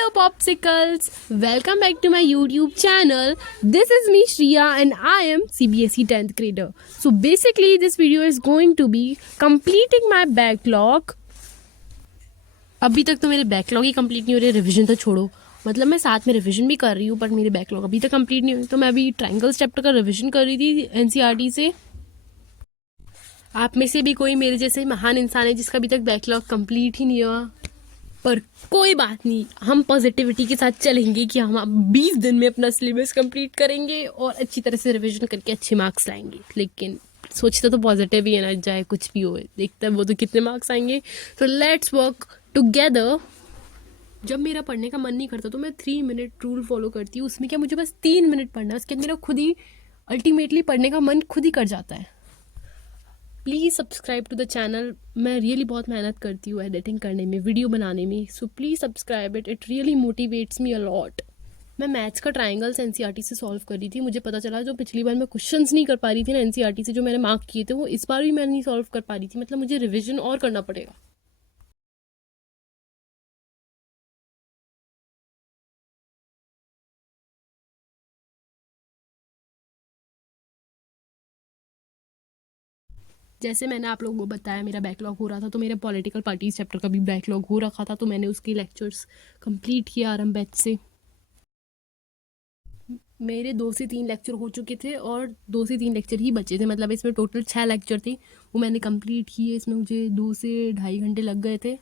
Hello Popsicles! Welcome back to my YouTube channel. This is me Shriya and I am CBSE 10th grader. So basically this video is going to be completing my backlog. अभी तक तो मेरे backlog ही complete नहीं हो रहे, revision तो छोड़ो, मतलब मैं साथ में रिवीजन भी कर रही हूँ बट मेरे बैकलॉग अभी तक कंप्लीट नहीं हुई। तो मैं अभी ट्रायंगल्स चैप्टर का रिवीजन कर रही थी एनसीईआरटी से। आप में से भी कोई मेरे जैसे महान इंसान है जिसका अभी तक बैकलॉग कंप्लीट ही नहीं हुआ, पर कोई बात नहीं, हम पॉजिटिविटी के साथ चलेंगे कि हम 20 दिन में अपना सिलेबस कंप्लीट करेंगे और अच्छी तरह से रिवीजन करके अच्छे मार्क्स लाएंगे। लेकिन सोचते तो पॉजिटिव ही है ना, चाहे कुछ भी हो, देखते हैं वो तो कितने मार्क्स आएंगे। तो लेट्स वर्क टुगेदर। जब मेरा पढ़ने का मन नहीं करता तो मैं 3 मिनट रूल फॉलो करती हूँ। उसमें क्या, मुझे बस 3 मिनट पढ़ना है, उसके बाद मेरा खुद ही अल्टीमेटली पढ़ने का मन खुद ही कर जाता है। Please subscribe to the channel. मैं रियली बहुत मेहनत करती हूँ एडिटिंग करने में, वीडियो बनाने में, so please subscribe it really motivates me a lot. मैं मैथ्स का ट्रायंगल्स एनसीईआरटी से सॉल्व कर रही थी। मुझे पता चला जो पिछली बार मैं क्वेश्चंस नहीं कर पा रही थी ना एनसीईआरटी से, जो मैंने मार्क किए थे, वो इस बार भी मैं नहीं सॉल्व कर पा रही थी। मतलब मुझे रिविजन और करना पड़ेगा। जैसे मैंने आप लोगों को बताया मेरा बैकलॉग हो रहा था, तो मेरे पॉलिटिकल पार्टीज चैप्टर का भी बैकलॉग हो रखा था, तो मैंने उसके लेक्चर्स कंप्लीट किया आरंभ बैच से। मेरे 2 से 3 लेक्चर हो चुके थे और 2 से 3 लेक्चर ही बचे थे, मतलब इसमें टोटल 6 लेक्चर थे, वो मैंने कंप्लीट किए। इसमें मुझे 2 से ढाई घंटे लग गए थे।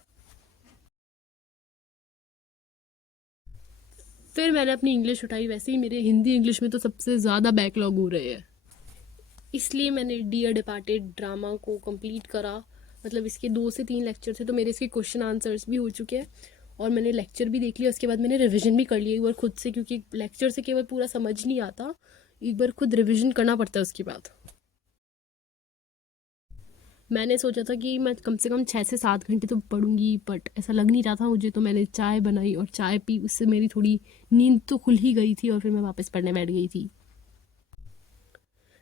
फिर मैंने अपनी इंग्लिश उठाई। वैसे ही मेरे हिंदी इंग्लिश में तो सबसे ज़्यादा बैकलॉग हो रहे हैं, इसलिए मैंने डियर डिपार्टेड ड्रामा को कंप्लीट करा। मतलब इसके 2 से 3 लेक्चर थे, तो मेरे इसके क्वेश्चन आंसर्स भी हो चुके हैं और मैंने लेक्चर भी देख लिया। उसके बाद मैंने रिवीजन भी कर लिया एक बार खुद से, क्योंकि लेक्चर से केवल पूरा समझ नहीं आता, एक बार खुद रिवीजन करना पड़ता है। उसके बाद मैंने सोचा था कि मैं कम से कम 6 से 7 घंटे तो पढ़ूंगी, बट ऐसा लग नहीं रहा था मुझे। तो मैंने चाय बनाई और चाय पी, उससे मेरी थोड़ी नींद तो खुल ही गई थी और फिर मैं वापस पढ़ने बैठ गई थी।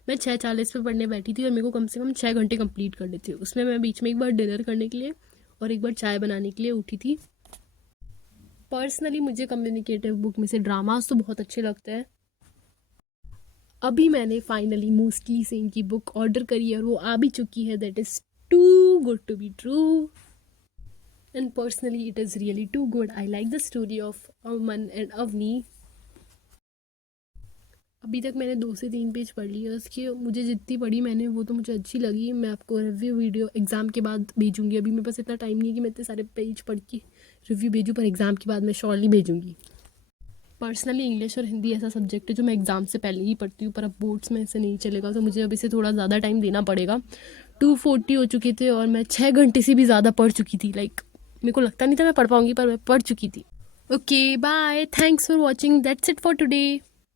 मैं 6:40 पे पढ़ने बैठी थी और मेरे को कम से कम 6 घंटे कंप्लीट करने थे। उसमें मैं बीच में एक बार डिनर करने के लिए और एक बार चाय बनाने के लिए उठी थी। पर्सनली मुझे कम्युनिकेटिव बुक में से ड्रामास तो बहुत अच्छे लगते हैं। अभी मैंने फाइनली मोस्टली सेन की बुक ऑर्डर करी है और वो आ भी चुकी है। That is too good to be true, and personally it is really too good. I like the story of Aman and Avani. अभी तक मैंने 2 से 3 पेज पढ़ लिए उसकी। मुझे जितनी पढ़ी मैंने वो तो मुझे अच्छी लगी। मैं आपको रिव्यू वीडियो एग्ज़ाम के बाद भेजूंगी। अभी मेरे पास इतना टाइम नहीं है कि मैं इतने सारे पेज पढ़ के रिव्यू भेजूँ, पर एग्ज़ाम के बाद मैं श्योरली भेजूंगी। पर्सनली इंग्लिश और हिंदी ऐसा सब्जेक्ट है जो मैं एग्ज़ाम से पहले ही पढ़ती हूँ, पर अब बोर्ड्स में ऐसे नहीं चलेगा, तो मुझे अभी से थोड़ा ज़्यादा टाइम देना पड़ेगा। 2:40 हो चुके थे और मैं 6 घंटे से भी ज़्यादा पढ़ चुकी थी। मेरे को लगता नहीं था मैं पढ़ पाऊँगी, पर मैं पढ़ चुकी थी। Okay bye, thanks for watching, that's it for today.